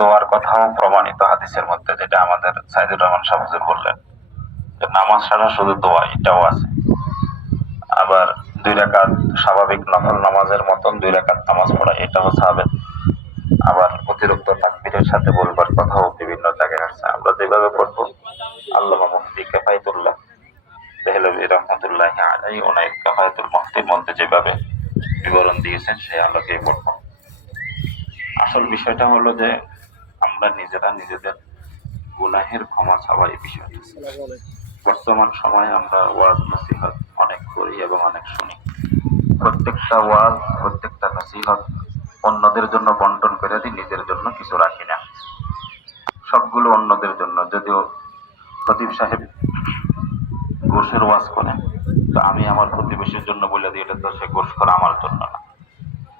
দোয়ার কথাও প্রমাণিত হাদিসের মধ্যে, যেটা আমাদের সাইদুর রহমান শাহ হুজুর বললেন যে নামাজ ছাড়া শুধু দোয়া, এটাও আছে। আবার 2 রাকাত স্বাভাবিক নফল নামাজের মতন 2 রাকাত নামাজ পড়া, এটাও সাহাবের। আবার অতিরিক্ত তাকবীরের সাথে বলবার কথাও বিভিন্ন জায়গায় আসছে। আমরা যেভাবে পড়বো, আল্লামা মুফতি কিফায়াতুল্লাহ দেহলভী রহমাতুল্লাহি আলাইহি ওনার কিফায়াতুল মুফতির মধ্যে যেভাবে বিবরণ দিয়েছেন সেই আলোকেই পড়বো। আসল বিষয়টা হলো যে আমরা নিজেরা নিজেদের গুনাহের ক্ষমা চাওয়া, এই বিষয়টা। বর্তমান সময়ে আমরা ওয়াজ নসিহত অনেক করি এবং অনেক শুনি। প্রত্যেকটা ওয়াজ, প্রত্যেকটা নসিহত অন্যদের জন্য বন্টন করে দিই, নিজের জন্য কিছু রাখি না। সবগুলো অন্যদের জন্য। যদিও খতিব সাহেব গোশের ওয়াজ করে, তো আমি আমার প্রতিবেশীর জন্য বলে দিই, এটা তো সে গোশ করে আমার জন্য না।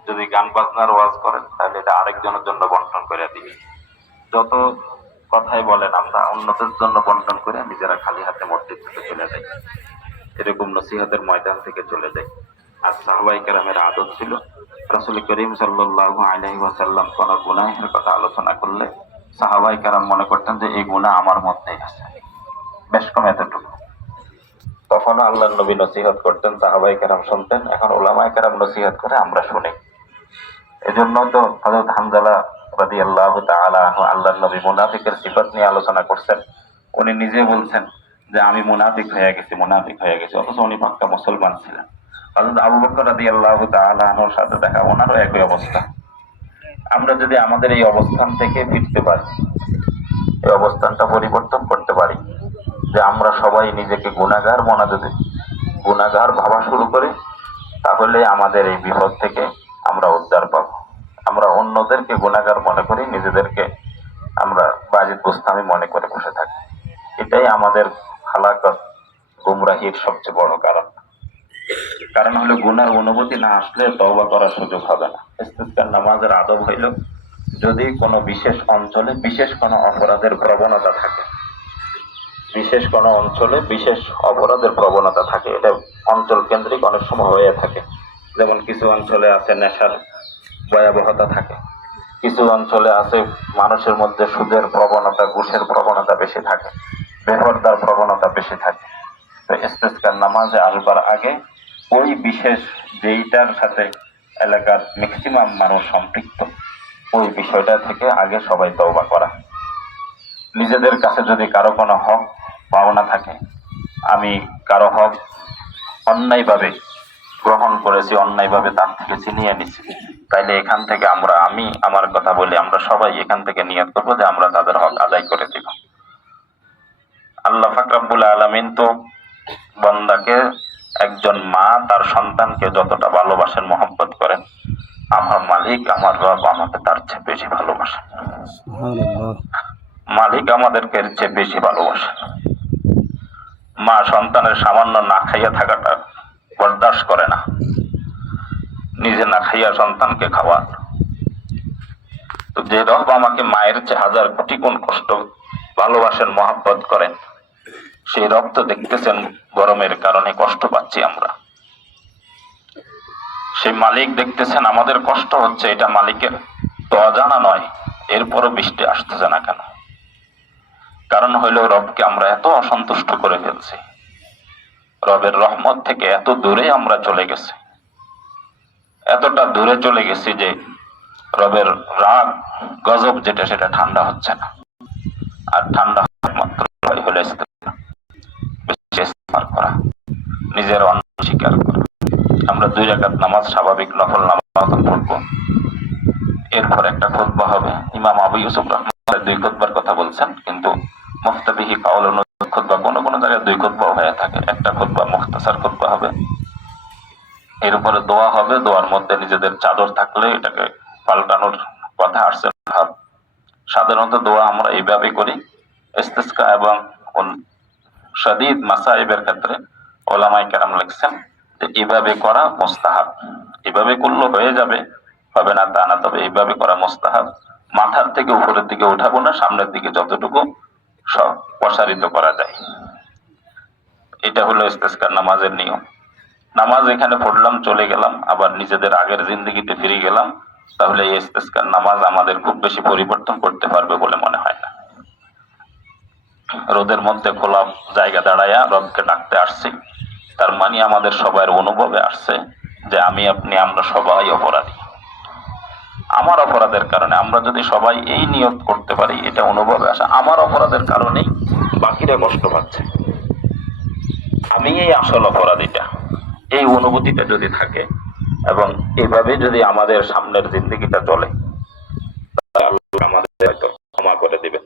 যদি গান বাজনার ওয়াজ করেন, তাহলে এটা আরেকজনের জন্য বন্টন করে দিই। যত কথাই বলেন, আমরা অন্যদের জন্য বন্টন করে নিজেরা খালি হাতে মসজিদ থেকে চলে যাই, এরকম নসিহতের ময়দান থেকে চলে যাই। আর সাহাবায়ে কেরামের আদত ছিল, রাসূল করিম সাল্লাল্লাহু আলাইহি ওয়াসাল্লাম কোন গুনাহের কথা আলোচনা করলে সাহাবায়ে কেরাম মনে করতেন যে এই গুনাহ আমার মধ্যেই আছে, বেশ কম এতটুকু। তখন আল্লাহর নবী নসিহত করতেন, সাহাবায়ে কেরাম শুনতেন। এখন উলামায়ে কেরাম নসিহত করে, আমরা শুনি। এজন্য তো হযরত হানজালা রাদিয়াল্লাহু তাআলা আনহু আল্লাহর নবী মুনাফিকের সিফাত নিয়ে আলোচনা করছেন। উনি নিজে বলছেন যে আমি মুনাফিক হয়ে গেছি, মুনাফিক হয়ে গেছি, অথচ উনি পাক্কা মুসলমান ছিলেন। হযরত আবু বকর রাদিয়াল্লাহু তাআলা আনহুর সাথে দেখা, ওনারও একই অবস্থা। আমরা যদি আমাদের এই অবস্থান থেকে ফিরতে পারি, এই অবস্থানটা পরিবর্তন করতে পারি, যে আমরা সবাই নিজেকে গুনাহগার মনে যদি গুনাহগার ভাবা শুরু করি, তাহলে আমাদের এই বিপদ থেকে আমরা উদ্ধার পাবো। আমরা অন্যদেরকে গুনাহগার মনে করি, নিজেদেরকে আমরা বাজিদ বুস্তামি মনে করে বসে থাকি। এটাই আমাদের হালাকত, গুমরাহির সবচেয়ে বড় কারণ। কারণ হলো গুনার অনুভূতি না আসলে তওবা করার সুযোগ হবে না। ইস্তিসকার নামাজের আদব হইল, যদি কোনো বিশেষ অঞ্চলে বিশেষ কোনো অপরাধের প্রবণতা থাকে, বিশেষ কোনো অঞ্চলে বিশেষ অপরাধের প্রবণতা থাকে, এটা অঞ্চল কেন্দ্রিক অনেক সময় হয়ে থাকে। যেমন কিছু অঞ্চলে আছে নেশার ভয়াবহতা থাকে, কিছু অঞ্চলে আছে মানুষের মধ্যে সুদের প্রবণতা, ঘুষের প্রবণতা বেশি থাকে, বেপরদার প্রবণতা বেশি থাকে। তো ইস্তিসকার নামাজে আসবার আগে ওই বিশেষ যেইটার সাথে এলাকার ম্যাক্সিমাম মানুষ সম্পৃক্ত, ওই বিষয়টা থেকে আগে সবাই তওবা করা। নিজেদের কাছে যদি কারো কোনো হক পাওনা থাকে, আমি কারো হক অন্যায়ভাবে গ্রহণ করেছি, অন্যায়ভাবে তার থেকে ছিনিয়ে নিছি, তাইলে এখান থেকে আমি আমার কথা বলি, আমরা সবাই এখান থেকে নিয়ত করবো যে আমরা তাদের হক আদায় করে দিব। আল্লাহ পাক রব্বুল আলামিন তো বান্দাকে, একজন মা তার সন্তানকে যতটা ভালোবাসেন, মহব্বত করেন, আমার মালিক, আমার রব আমাকে তার চেয়ে বেশি ভালোবাসেন। মালিক আমাদেরকে এর চেয়ে বেশি ভালোবাসেন। মা সন্তানের সামান্য না খাইয়া থাকাটা বরদাস্ত করে না, নিজে না খাইয়া সন্তানকে খাওয়ান। তো যে রব আমাকে মায়ের চেয়ে হাজার কোটি গুণ কষ্ট ভালোবাসেন, মহব্বত করেন, সেই রব তো দেখতেছেন গরমের কারণে কষ্ট পাচ্ছি আমরা। সেই মালিক দেখতেছেন আমাদের কষ্ট হচ্ছে, এটা মালিকের তো অজানা নয়। এরপরও বৃষ্টি আসতেছে না কেন? কারণ হইল রবকে আমরা এত অসন্তুষ্ট করে ফেলছি, রবের রহমত থেকে এত দূরে আমরা চলে গেছি, এতটা দূরে চলে গেছি যে রবের রাগ গজব যেটা, সেটা ঠান্ডা হচ্ছে না। আর ঠান্ডা মাত্র হলে করা, নিজের অন্যায় স্বীকার করা। আমরা 2 রাকাত নামাজ, স্বাভাবিক নফল নামাজ পড়বো, এরপর একটা খুতবা হবে। ইমাম আবু ইউসুফ রাহমাতুল্লাহ 2 খুতবার কথা বলছেন, কিন্তু মুফতাবিহি কাউল অনুযায়ী খুতবা কোনো কোনো জায়গায় 2 খুতবা হয়ে থাকে। একটা খুতবা মুখতাসার খুতবা হবে, এর উপরে দোয়া হবে। দোয়ার মধ্যে নিজেদের চাদর থাকলে এটাকে পাল্টানোর কথা আসছে। সাধারণত দোয়া আমরা এইভাবে করি, ইস্তিসকা এবং শাদীদ মাসাইবের ক্ষেত্রে ওলামায়ে কেরাম লিখছেন যে এইভাবে করা মুস্তাহাব। এইভাবে করলে হয়ে যাবে, হবে না তা না, তবে এইভাবে করা মুস্তাহাব। মাথার থেকে উপরের দিকে উঠাবো না, সামনের দিকে যতটুকু সব প্রসারিত করা যায়। এটা হলো ইস্তিসকার নামাজের নিয়ম। নামাজ এখানে পড়লাম, চলে গেলাম, আবার নিজেদের আগের জিন্দেগিতে ফিরে গেলাম। তাহলে এই ইস্তেসকার নামাজ আমাদের খুব বেশি পরিবর্তন করতে পারবে বলে মনে হয় না। রোদের মধ্যে খোলা জায়গা দাঁড়াইয়া রবকে ডাকতে আসছি, তার মানে আমাদের সবার অনুভবে আসছে যে আমি আপনি আমরা সবাই অপরাধী। আমার অপরাধের কারণে আমরা যদি সবাই এই নিয়ত করতে পারি, এটা অনুভবে আসা আমার অপরাধের কারণেই বাকিরা কষ্ট পাচ্ছে, আমি এই আসল অপরাধীটা, এই অনুভূতিটা যদি থাকে এবং এইভাবে যদি আমাদের সামনের জিন্দগিটা চলে, তাহলে আল্লাহ আমাদের হয়তো ক্ষমা করে দিবেন।